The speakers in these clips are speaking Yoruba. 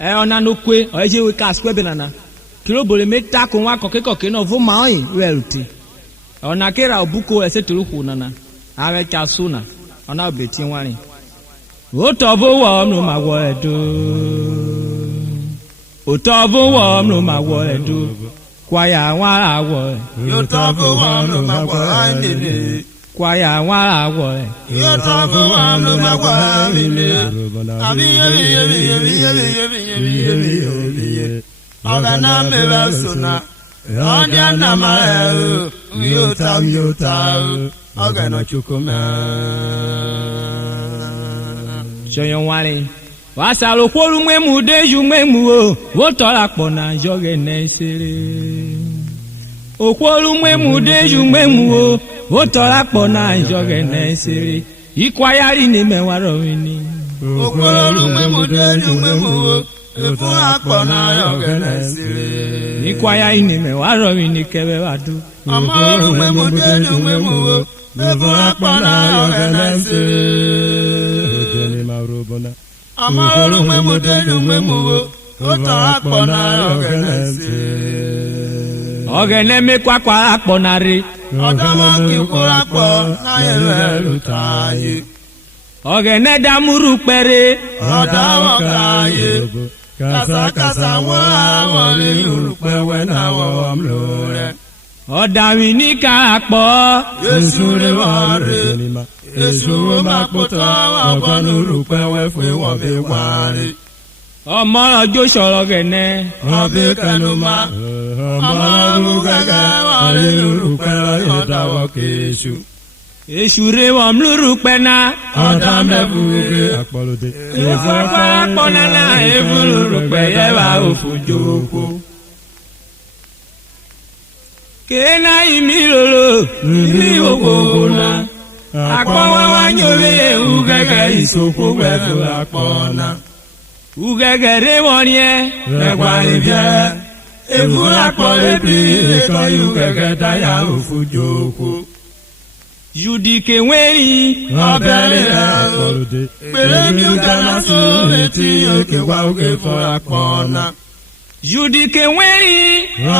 ona no kwe oje we ka skwe benana kilo bole meta ko wa koke no vo mai welte ona kera obuko ese tuluhu nana are ka suna ona beti nwani otobo wo no mawo edo otobo wo no mawo edo kwaya wa awo otobo wo no mawo andele kwaya wa awo otobo wo no mawo andele ami ogana mera suna onya na ma yota ogana chukuma Soyon wale wasa lo kwolu mwemu deju mwemu o wotola pona joge nesere okwolu mwemu deju mwemu o wotola pona joge nesere ikwayari ni mewaro wini okwolu mwemu deju mwemu o wotola pona joge nesere ikwayari ni mewaro wini kebe wadu amolu mwemu deju mwemu o wotola pona joge nesere Amaru mwemu deju mwemu Oto akpona ogene me kwa akpona re Odama kikura akpo na yelu tayi ogene damuru pere Odama kayi Kasa wali urupe wena wamlore Odawi ni ka akpo Yesu re ware Yesu makpoto wakonurupe wefe wabe ware ọmọ ọjọ́ sọ̀rọ̀ gẹ̀nẹ́. ọbẹ̀ kanuma ọmọ rúgàgà wàlẹ̀ lórúkẹ́ ọ̀dàwọ̀ kẹ̀ẹ́sù. èṣù rẹ̀ wọ́n lórúkẹ́ náà. ọ̀dà mẹ́fùgẹ́ àpọ̀lọ́dẹ. ìfọ̀pá pọ̀nà náà èèfù lórúkẹ́ yẹ́wà òfòjòkó. kéèna ìmí lòlò ìmí òkòkò náà. àpọ̀wọ́ wá nyòlè ewu gẹ́gẹ́ ìsòkò gbẹ̀fù àpọ̀nà. Ugegere wonye Ekwari bie Evura kpọlebi Eko ugegeda ya ofujoko Judike nweri Ọbẹ̀rẹ̀ rẹ̀ Pẹ̀lẹ́ mi ugana so Eti oke wa oge fọ Akpona Judike nweri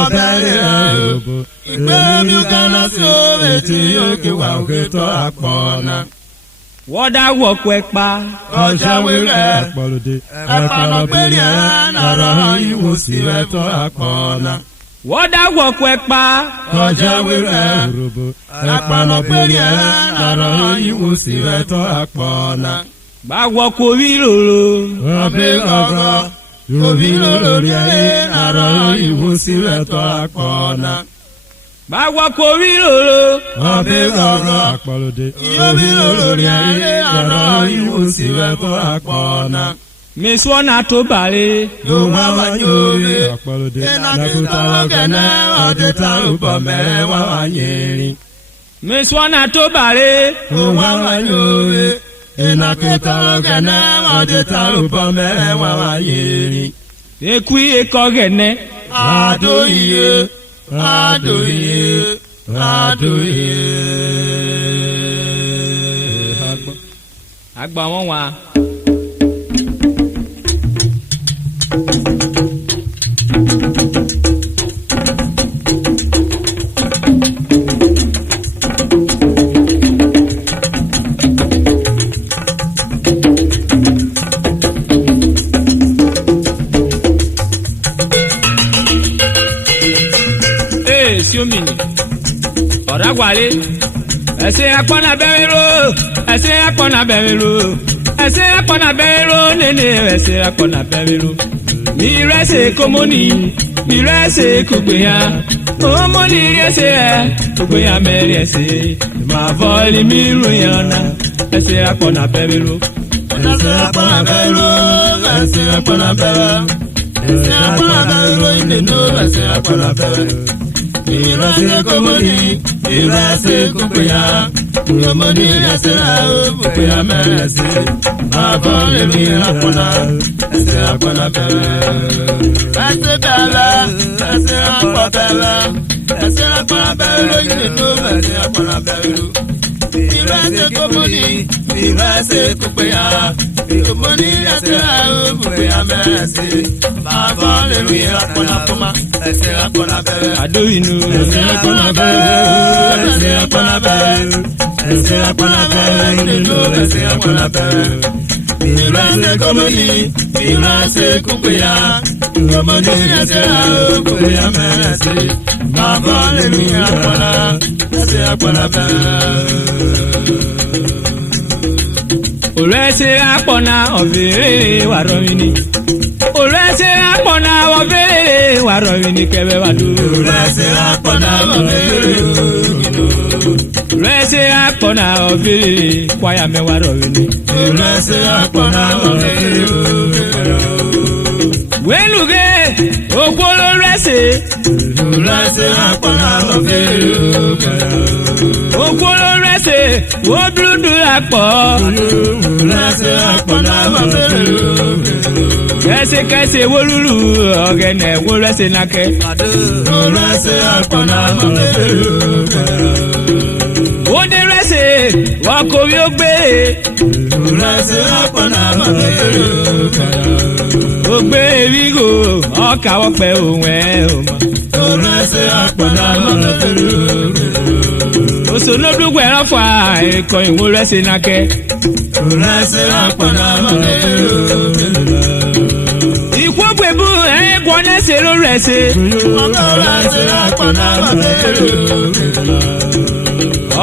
Ọbẹ̀rẹ̀ rẹ̀ Pẹ̀lẹ́ mi ugana so Eti oke wa oge tọ Akpona Wọ́dà wọ̀pẹ̀ pa. Ọjà wíwẹ̀ ẹ̀pọ̀nà pẹ̀lú ẹ̀ nàrọ̀ ìwò sí ẹ̀tọ́ Akpona. Wọ́dà wọ̀pẹ̀ pa. Ọjà wíwẹ̀ ẹ̀pọ̀nà pẹ̀lú ẹ̀ nàrọ̀ ìwò sí ẹ̀tọ́ Akpona. Báwọ̀ kò rí lòlò. Ọbẹ̀ ọgọ́ òbí lórí ẹ̀ nàrọ̀ ìwò sí ẹ̀tọ́ Akpona. Báwọ̀ kò rí lòlò. Ọbẹ̀ ọgọ́ òbí lórí ẹ̀ nàrọ̀ ìwò sí ẹ̀tọ́ Akpona. Mesona tó bàrẹ̀. Yorùbá wa nyòwe. Ìnàkúta ọ̀gẹ̀nẹ̀ ọ̀dẹ̀ta rúbọ̀ mẹ́rẹ̀ wá wá nyẹ̀rin. Mesona tó bàrẹ̀. Yorùbá wa nyòwe. Ìnàkúta ọ̀gẹ̀nẹ̀ ọ̀dẹ̀ta rúbọ̀ mẹ́rẹ̀ wá wá nyẹ̀rin. Ekú ikọ̀ gẹ̀nẹ́. Adóyè, adóyè, adóyè. Àgbà wọn wà. Siomini ọ̀rá wálé ẹ̀sìn Akpona bẹ̀rẹ̀ ro ẹ̀sìn Akpona bẹ̀rẹ̀ ro ẹ̀sìn Akpona bẹ̀rẹ̀ ro nene ẹ̀sìn Akpona bẹ̀rẹ̀ ro mi rẹ́sẹ̀ kọ́mọ́nì mi rẹ́sẹ̀ kúgbìyà kọ́mọ́nì rẹ́sẹ̀ ẹ̀ kúgbìyà mẹ́rin ẹ̀sẹ̀ máa bọ́ọ̀lì mi ròyìn ọ̀nà ẹ̀sìn Akpona bẹ̀rẹ̀ ro ẹ̀sìn Akpona bẹ̀rẹ̀ ro ẹ̀sìn Akpona bẹ̀rẹ̀ ẹ̀sìn Akpona bẹ̀rẹ̀ ro ìnìnú ẹ̀sìn Akpona bẹ̀rẹ̀. Irase komoni, irase kukuya, komoni yasera kukuya merese. Akole mi Akpona, ese Akpona bele. Ese bele, ese Akpona bele, ese Akpona bele. Yinu ese Akpona bele. Urhoese komoni, Urhoese kupeya, komoni asera kupeya mercy. Baba leluya Akpona kuma, ese Akpona bere. Adoinu. Ese Akpona bere, ese Akpona bere. Ese Akpona bere, ese Akpona bere. Urhoese komoni, Urhoese kupeya, komoni asera kupeya mercy. Baba leluya Akpona, ese Akpona bere. Urhoese Akpona overe waromini. Urhoese Akpona overe waromini kebe wadu. Urhoese Akpona overe. Urhoese Akpona overe kwaya me waromini. Urhoese Akpona overe. Wenuge okwolo Urhoese. Urhoese Akpona overe. Okwolo Urhoese wobludu akpo. Urhoese Akpona overe. Kese wolulu ogene Urhoese nake. Urhoese Akpona overe. Wode Urhoese wako bi ogbe. Urhoese Akpona overe. Ogbe wigo ọka wọpẹ òun ẹ o mọ. Urhoese Akpona overe. Osonodugbo ẹran fa ẹ̀kọ́ ìwọ Urhoese nake. Urhoese Akpona overe. Ìkwọ́gbẹ̀bù ẹ̀ẹ́gbọ́n ẹ̀sẹ̀ ló Urhoese. Urhoese Akpona overe.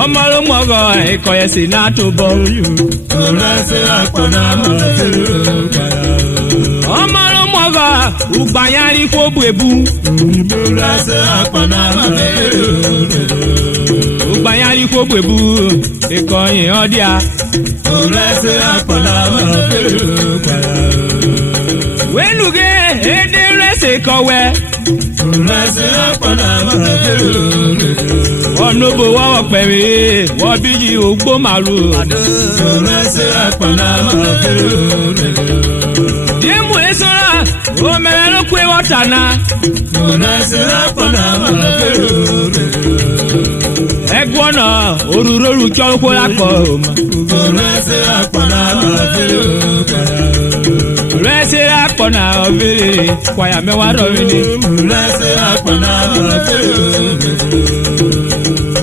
Ọmọ ló mọ̀gọ́ ẹ̀kọ́ ẹ̀sẹ̀ náà tó bọ̀. Urhoese Akpona overe. Ọmọ ló mọ̀gọ́ ùgbàyàrí kwọ́gbẹ̀bù. Urhoese Akpona overe. Ùgbàyàrí kwọ́gbẹ̀bù ẹ̀kọ́ yẹn ọdíà. Urhoese Akpona overe. Wenuge ede Urhoese kọ̀wé. Urhoese Akpona overe. Ọ̀nùbò wọ́wọ́ pẹ̀rẹ̀ wọ́n bí yí ògbó màlúù. Urhoese Akpona overe. Yému esora o mẹrẹ ló kó wọ́tà náà. Urhoese Akpona overe. Ẹgbọ́n náà òrùrọ̀rù jọ́rùkọ́ lápọ̀ ọmọ. Urhoese Akpona overe. Urhoese Akpona overe kwaya mẹ́wàá rọrin ni. Urhoese Akpona overe.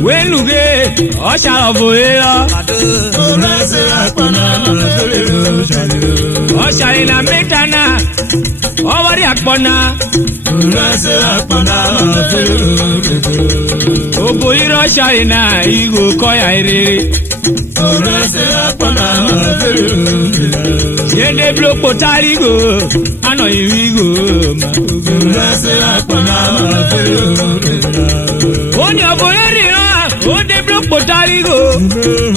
Wenuge ọ̀ṣà ọ̀bọ̀rẹ́ lọ. Urhoese Akpona overe. Ọ̀ṣà iná mẹ́ta náà ọwọ́rí Akpona. Urhoese Akpona overe. Òbò irọ́ ọ̀ṣà iná ìgò kọ́yà eré. Urhoese Akpona overe. Yéde blókò tárígò àná ìwígò mà. Urhoese Akpona overe. Ó ní ọ̀bọ̀rẹ́ rìnrán ó dé blókò tárígò.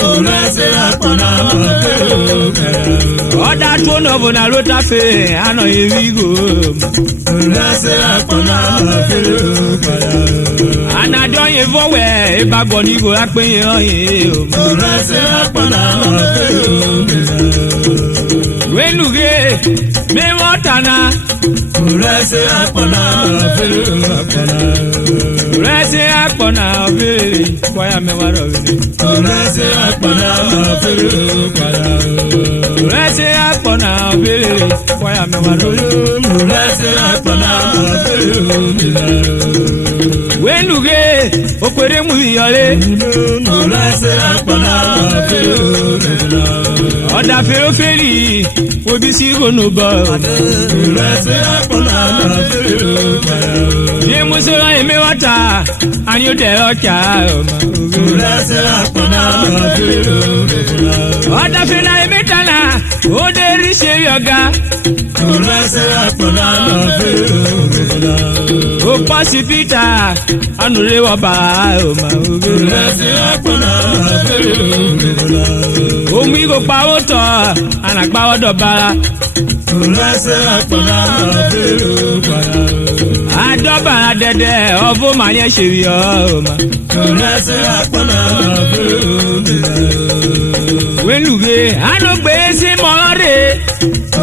Urhoese Akpona overe. Ọ̀dà tó nà bọ̀ nà ló ta fẹ́ àná ìwígò mà. Urhoese Akpona overe. Anadọ́ yẹn fọwẹ́ ìbàgbọ́ nígò apẹ́yẹ ọ̀yẹ́ o mà. Urhoese Akpona overe. Wenuge mẹ́wọ́ tànà. Urhoese Akpona overe. Urhoese Akpona overe kwaya mẹ́wàá rọrin. Urhoese Akpona overe. Urhoese Akpona overe kwaya mẹ́wàá rọrin. Urhoese Akpona overe. Wenuge okwere mu iyọ̀lé. Urhoese Akpona overe. Ọ̀dà fèrèfèrè obi sí ìrònú bọ̀. Urhoese Akpona overe. Yé musoro èmi wọ́tà àní ó tẹ̀ ọ̀kà ọmọ. Urhoese Akpona overe. Ọ̀dà fèrè èmi tànà ó dé rí ṣe yọ̀gá. Urhoese Akpona overe. Ó pọ̀ sí Peter ànúrẹ́ wọ̀ bá ọmọ. Urhoese Akpona overe. Omi kò pawó tọ̀ ànàgbáwọ́ dọ̀bára. Urhoese Akpona overe. Adọ́bàrà dẹ̀dẹ̀ ọ̀fọ̀ màá yẹn ṣe rí ọmọ. Urhoese Akpona overe. Wenuge ànúgbé sí mọ́lọ́dẹ.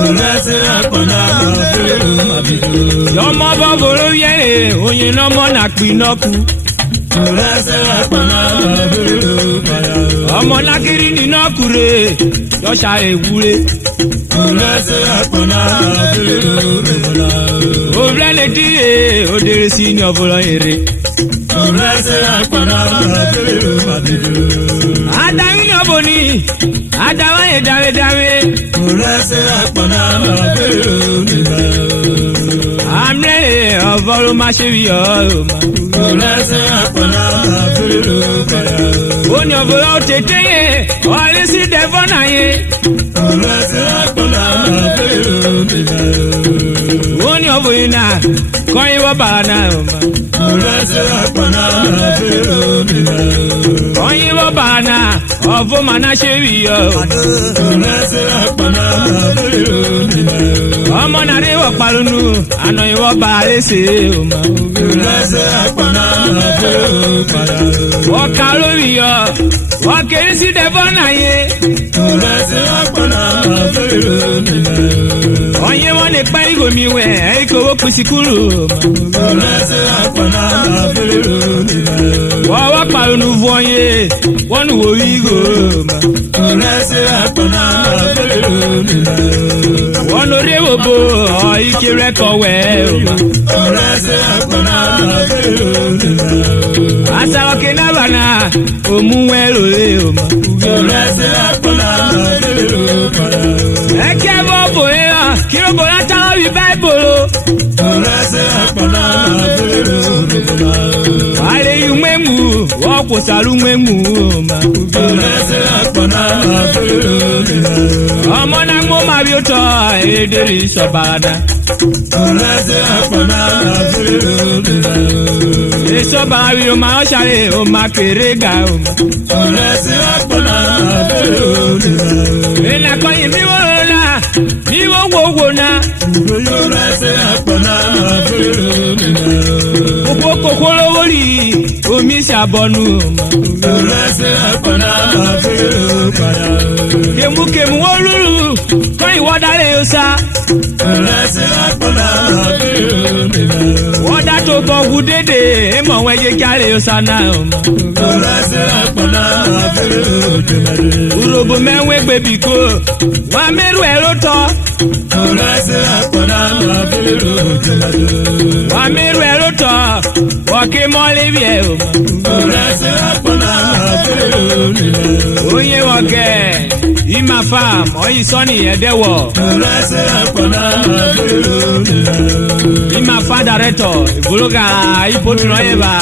Urhoese Akpona overe. Yọmọ bọ́ bolo yẹrẹ oyin lọ́mọ nà pinọ́kù. Oruese Akpona bẹ̀rẹ̀ òkàyà. Ọmọ lákìrí nínú ọkùnrin yọ̀ṣà ewúre. Oruese Akpona bẹ̀rẹ̀ òkàyà. Òwúrẹ́ lè díye òdèrè sí ní ọ̀bọ̀lọ̀ èrè. Oruese Akpona bẹ̀rẹ̀ òkàyà. Adáwí ní ọ̀bọ̀ ni adáwáyé dáwédáwé. Oruese Akpona bẹ̀rẹ̀ òkàyà. Àmì ọ̀bọ̀ ló máa ṣe bí ọ̀ọ́mà. Oruese Akpona bẹ̀rẹ̀ òkàyà. Ó ní ọ̀bọ̀lọ̀ tètè yẹ ọ̀rẹ́ sí dẹ́fọ́ náà yẹ. Oruese Akpona bẹ̀rẹ̀ òkàyà. Ó ní ọ̀bọ̀ yìí náà kọ́ ìwọ́ bàrà náà ọ̀mà. Oruese Akpona bẹ̀rẹ̀ òkàyà. Kọ́ ìwọ́ bàrà náà ọ̀fọ̀ máa náà ṣe bí ọ̀. Oruese Akpona bẹ̀rẹ̀ òkàyà. Ọmọ náà rí wọ̀ parunu àná ìwọ́ bàrà ṣe ọ̀mà. Oruese Akpona bẹ̀rẹ̀ òkàyà. Wọ́n ká lórí yọ wọ́n kéré sí dẹ́fọ́ náà yẹ. Oruese Akpona bẹ̀rẹ̀ òkàyà. Ọ̀yẹ́ wọn lè pẹ́ ìgòmí wẹ̀ ẹ́ kí owó pèsè kúrò. Oruese Akpona bẹ̀rẹ̀ òkàyà. Wọ́n wá parunu fún ọyẹ́ wọ́n nù wò ìgò. Oruese Akpona bẹ̀rẹ̀ òkàyà. Wọ́n lórí èwòbó ọ̀ ike rẹ́kọ̀ wẹ̀ ọ̀mà. Oruese Akpona bẹ̀rẹ̀ òkàyà. Asàwọ̀kẹ́ náà bà náà òmù wẹ̀ lórí ọ̀mà. Oruese Akpona bẹ̀rẹ̀ òkàyà. Ẹ̀kẹ́ bọ́ bòye hàn kí ló bọ̀ látàwọn bí báyìí bòrò. Oruese Akpona bẹ̀rẹ̀ òkàyà. Wàlẹ̀ yìí mẹ́mú wọ́n kò sàlù mẹ́mú ọ̀mà. Oruese Akpona bẹ̀rẹ̀ òkàyà. Ọmọ náà ń mú màbí ó tọ́ èdè rí sọ̀bàràdà. Oruese Akpona bẹ̀rẹ̀ òkàyà. Ìsọ̀bàrà rí o máa ń ṣàlẹ̀ o máa kéré ga ọ̀mà. Oruese Akpona bẹ̀rẹ̀ òkàyà. Ìlàkọ̀yìn mi wò la mi wò wò náà. Oruese Akpona bẹ̀rẹ̀ òkàyà. Gbogbo kòkó lówó rí omi ṣàbọ̀nù ọ̀mà. Oruese Akpona bẹ̀rẹ̀ òkàyà. Kèmùkèmù wọ́n rúrù kọ́ ìwọ́dálẹ̀ yóò sá. Oruese Akpona bẹ̀rẹ̀ òkàyà. Wọ́n dá tó bọ̀ wù dédé èèmọ̀ wọn jẹ́ kí á lè yóò sá náà ọ̀mà. Oruese Akpona bẹ̀rẹ̀ òkàyà. Urhobo mẹ́wẹ́ gbèbí kó wọ́n mẹ́rù ẹ̀rọ tọ́. Oruese Akpona bẹ̀rẹ̀ òkàyà. Wọ́n mẹ́rù ẹ̀rọ tọ́ wọ́n ké mọ́lé bí ẹ̀ ọ̀mà. Oruese Akpona bẹ̀rẹ̀ òkàyà. Oye wọ́n kẹ́ ìmà fam ọ̀yìn sọ́ni ẹ̀dẹ́wọ̀. Oruese Akpona bẹ̀rẹ̀ òkàyà. Ìmà fa dàrẹ́tọ̀ ìgbólógà ìpòtùnà yẹn bá.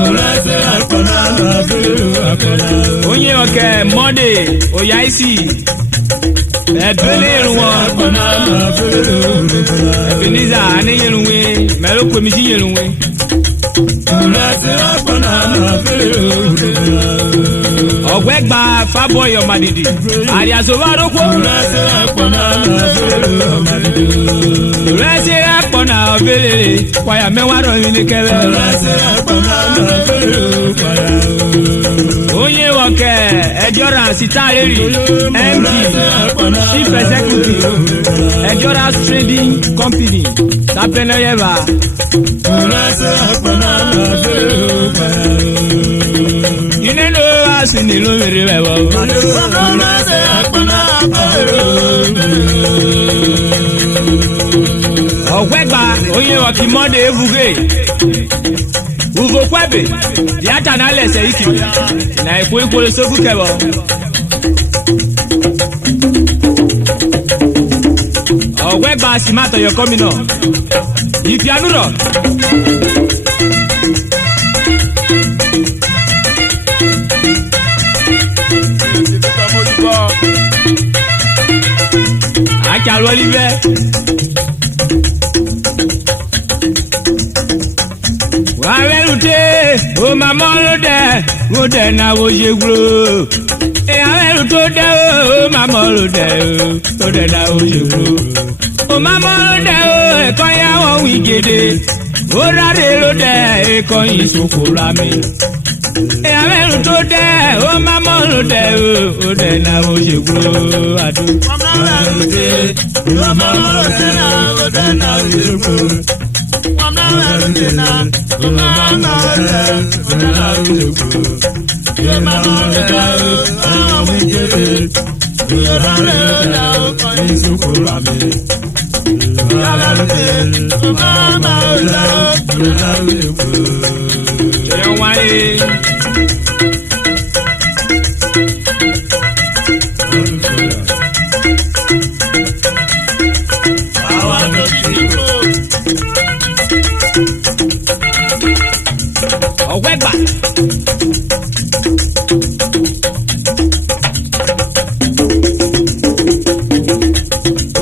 Oruese Akpona bẹ̀rẹ̀ òkàyà. Oye wọ́n kẹ́ mọ́dé òyà ìsì ẹ̀bẹ̀lẹ̀ irun wọn. Akpona bẹ̀rẹ̀ òkàyà. Ebenezer aníyẹ̀lùwé mẹ́lò kòmísì yẹ̀lùwé. Oruese Akpona bẹ̀rẹ̀ òkàyà. Ọ̀gbẹ́ gba fábọ̀ yọ̀màdìdì àdìàsọ̀wá rókò. Oruese Akpona bẹ̀rẹ̀ òkàyà. Oruese Akpona bẹ̀rẹ̀ kwaya mẹ́wàá rọ̀ ní kẹ́rẹ́. Oruese Akpona bẹ̀rẹ̀ òkàyà. Onye wọ̀kẹ́ ẹjọ́ra sítárẹ́rì MD Chief Executive ẹjọ́ra Trading Company Sapẹ́nẹ́yẹ́bà. Oruese Akpona bẹ̀rẹ̀ òkàyà. Ilé ló wá sí ní lómìnirí rẹ̀ wọ̀. Oruese Akpona bẹ̀rẹ̀ òkàyà. Ọ̀gbẹ́ gba onye wọ̀kì mọ́dé evuge. Uvo kwebe diata na lẹsẹ iki na ekwo ikolo sogu kẹbọ. Ọ̀gbẹ́ gba simatọ yọ kọminọ ìfi anúrọ. Àkàrọ̀ olífẹ́. Awẹ́rùté o máa mọ́ ló dẹ̀ náà wo ṣe gbúrò. Awẹ́rù tó dẹ́ o máa mọ́ ló dẹ̀ náà wo ṣe gbúrò. O máa mọ́ ló dẹ̀ o ẹ̀kọ́ yá wọ́n wí gèdè. Ó ráre ló dẹ̀ ẹ̀kọ́ yìí sòkò ra mi. Awẹ́rù tó dẹ́ o máa mọ́ ló dẹ̀ o dẹ̀ náà wo ṣe gbúrò. Àdó. Awẹ́rùté o máa mọ́ ló dẹ̀ o dẹ̀ náà wo ṣe gbúrò. Ọ̀wẹ́gbà.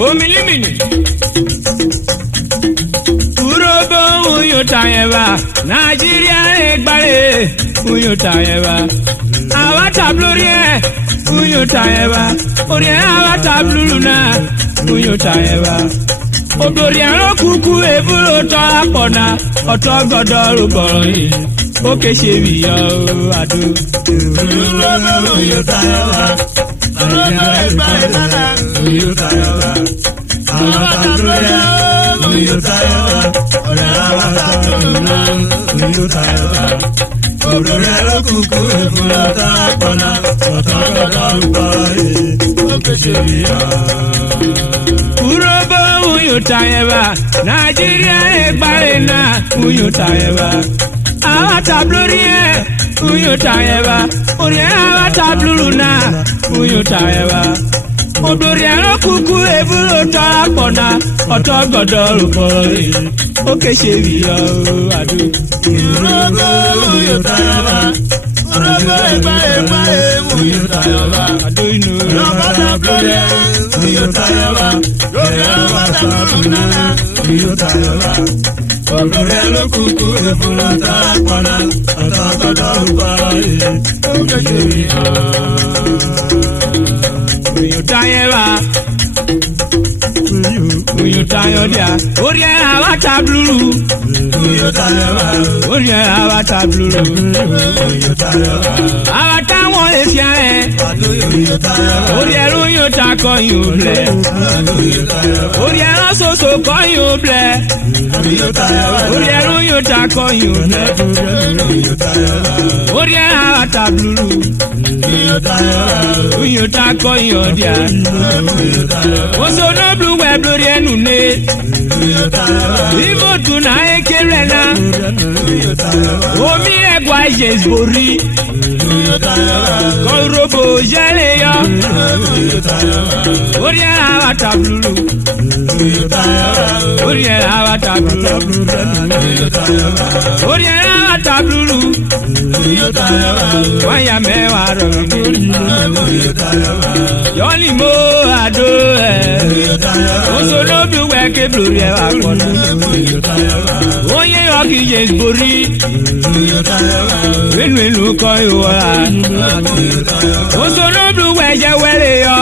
Omilimini. Urhobo uyotayeba. Nigeria egbare uyotayeba. Awa tablurie uyotayeba. Orie awa tabluna uyotayeba. Odori aro kuku eburo to Akpona. Ọ̀tọ̀ gbọ́dọ̀ rúbọ yìí ó ké ṣe wíyọ àdó. Urhobo uyotayeba. Urhobo egbare nana uyotayeba. Awa tablurie uyotayeba. Orie awa tabluna uyotayeba. Odori aro kuku eburo to Akpona. Ọ̀tọ̀ gbọ́dọ̀ rúbọ yìí ó ké ṣe wíyọ. Urhobo uyotayeba. Nigeria egbare na uyotayeba. Awa tablurie uyotayeba. Orie awa tabluna uyotayeba. Odori aro kuku eburo to Akpona. Ọ̀tọ̀ gbọ́dọ̀ rúbọ yìí ó ké ṣe wíyọ àdó. Urhobo uyotayeba. Urhobo egbare uyotayeba. Àdó inú Awa tablurie uyotayeba. Orie awa tabluna uyotayeba. Odori aro kuku eburo to Akpona. Ọ̀tọ̀ gbọ́dọ̀ rúbọ yìí ó ké ṣe wíyọ. uyotayeba. Uyotayodia. Orie awa tablulu. Uyotayeba. Orie awa tablulu. Uyotayeba. Awa táwọn efia ẹ. Uyotayeba. Orie ẹrú yóò kọyìn òblẹ. Uyotayeba. Orie ẹran soso kọyìn òblẹ. Uyotayeba. Orie ẹrú yóò kọyìn òblẹ. Uyotayeba. Orie awa tablulu. Uyotayeba. Uyota kọyìn ọdíà. Uyotayeba. Oso n'oblu web lórí ẹnu ne. Uyotayeba. Ibo tún náà ekele náà. Uyotayeba. Omi ẹ̀gbá ìjẹ̀sborí. Uyotayeba. Urhobo yẹ́lẹ̀ yọ. Uyotayeba. Orie awa tablulu. Uyotayeba. Orie awa tablulu. Uyotayeba. Orie awa tablulu. Uyotayeba. Wáyà mẹ́wàá rọ̀ mí. Uyotayeba. Yọ́nì mo àdó ẹ̀. Uyotayeba. Oso n'obi wẹ̀ kébìlì rẹ̀ wà pọ̀nà. Uyotayeba. Onye ọkì ìjẹ̀sborí. Uyotayeba. Wínú ìlú kọ́ ìwọ́ra. Uyotayeba. Oso n'obi wẹ̀ jẹ́ wẹ́lẹ̀ yọ.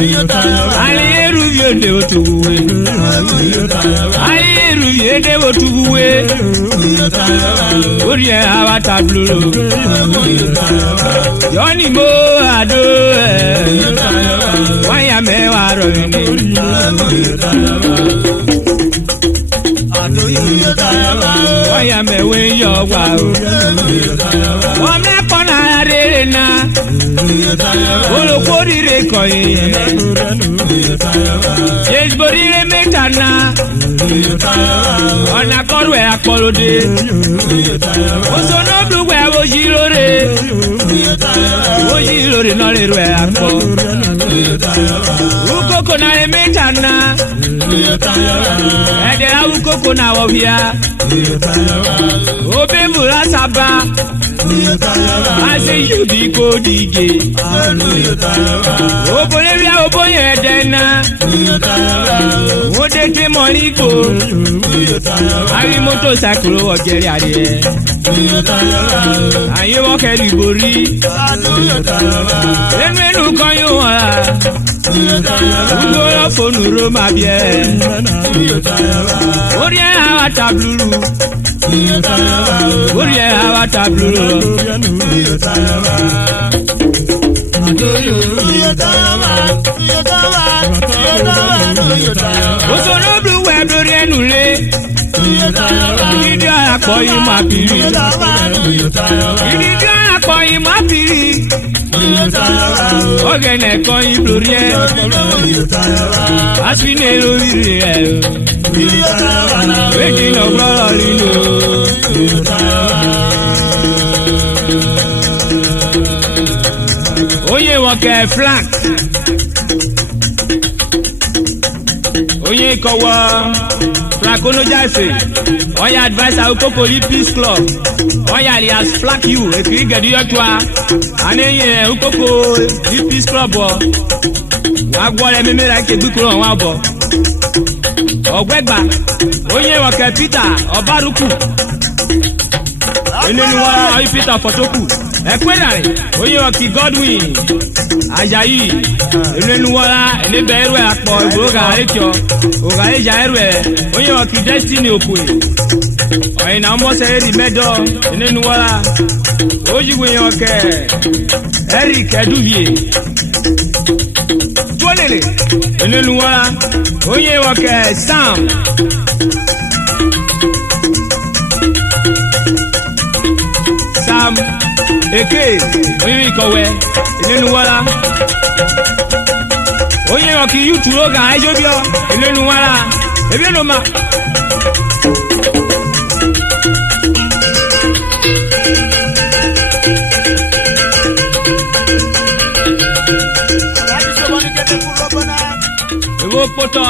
Uyotayeba. Àlì eruvi òde òtùwùwé. Uyotayeba. Àlì eruvi èdè òtùwùwé. Uyotayeba. Orie awa tablulu. Uyotayeba. Yọ́nì mo àdó ẹ̀. Uyotayeba. Wáyà mẹ́wàá rọ̀ mí. Uyotayeba. Uyotayeba. Wáyà mẹ́wé yọ wá o. Uyotayeba. Wọ́n mẹ́kọ́ náà rere náà. Uyotayeba. Olùkórìíre kọ̀yìn. Uyotayeba. Ìjẹ̀sborí mẹ́ta náà. Uyotayeba. Ọ̀nà kọ́rù ẹ̀ àpọ̀lọ́dé. Uyotayeba. Oso n'obi wẹ̀ ojì lóore. Uyotayeba. Ojì lóore náà lè rẹ̀ àpọ̀. Uyotayeba. Ukoko náà lè mẹ́ta náà. Uyotayeba. Ẹ̀dẹ̀ awukoko náà wọ̀ bíà. Uyotayeba. Obe mbura sábà. Uyotayeba. Ase yubi kò dìge. Uyotayeba. Obìnrin bí obóyè ẹ̀dẹ̀ náà. Uyotayeba. Wọ́n dé tí mọ̀ nígbò. Uyotayeba. Àrí mọ́tò sàkúrò ọ̀jẹ̀rẹ̀ àdìẹ. Uyotayeba. Àyè wọ́n kẹ́rì borí. Uyotayeba. Ẹnu kan yóò wọ́n ra. Uyotayeba. Gbogbo fóònù ró máa bí ẹ. Uyotayeba. Orí ẹ̀ àwa tablulu. Uyotayeba. Orí ẹ̀ àwa tablulu. Uyotayeba. Uyotayeba. Uyotayeba. Uyotayeba. Osono blue web lórí ẹnu lé. Ìdíje àpọ̀ yìí máa bìrì. Ìdíje àpọ̀ yìí máa bìrì. Ọ̀gẹ̀nẹ̀ kan yìí lórí ẹ̀. Àsìnè lórí rẹ̀. Méjì náà gbọ́dọ̀ lílo. Oye wọn kẹ flank. Oye kọwọ Fraconojase. Oya adviser Okoko Peace Club. Oya alias flank you. Ekiri gẹ̀dú yọtua. Aneye Okoko Peace Club bọ̀. Wọ́n agbọ́ rẹ̀ mímí rẹ̀ ké gbígbó wọn wá bọ̀. Ọ̀gbẹ́gbà. Oye wọn kẹ Peter Ọbaruku. Enenu wa ayi Peter Fotoku. Ekwe dare. Oye wọn kì Godwin. Ajayi. Enenu wa ene bẹ ẹrù ẹ̀ akpọ̀ ìgbòho gà ẹ̀kọ́. Ògà ẹ̀jà ẹrù ẹ̀. Oye wọn kì Destiny Okwe. Ọ̀yìn náà mọ̀ sẹ́yẹ́ di mẹ́dọ̀. Enenu wa ojiwe wọn kẹ Eric Eduvie. Tuolele. Enenu wa oye wọn kẹ Sam. Sam Eke oyin ìkọ̀wé ìlénu wọ́lá oyin ọ̀kì yútu lóga ẹjọ́ bíọ́ ìlénu wọ́lá ebi ló ma. Ewo kpọtọ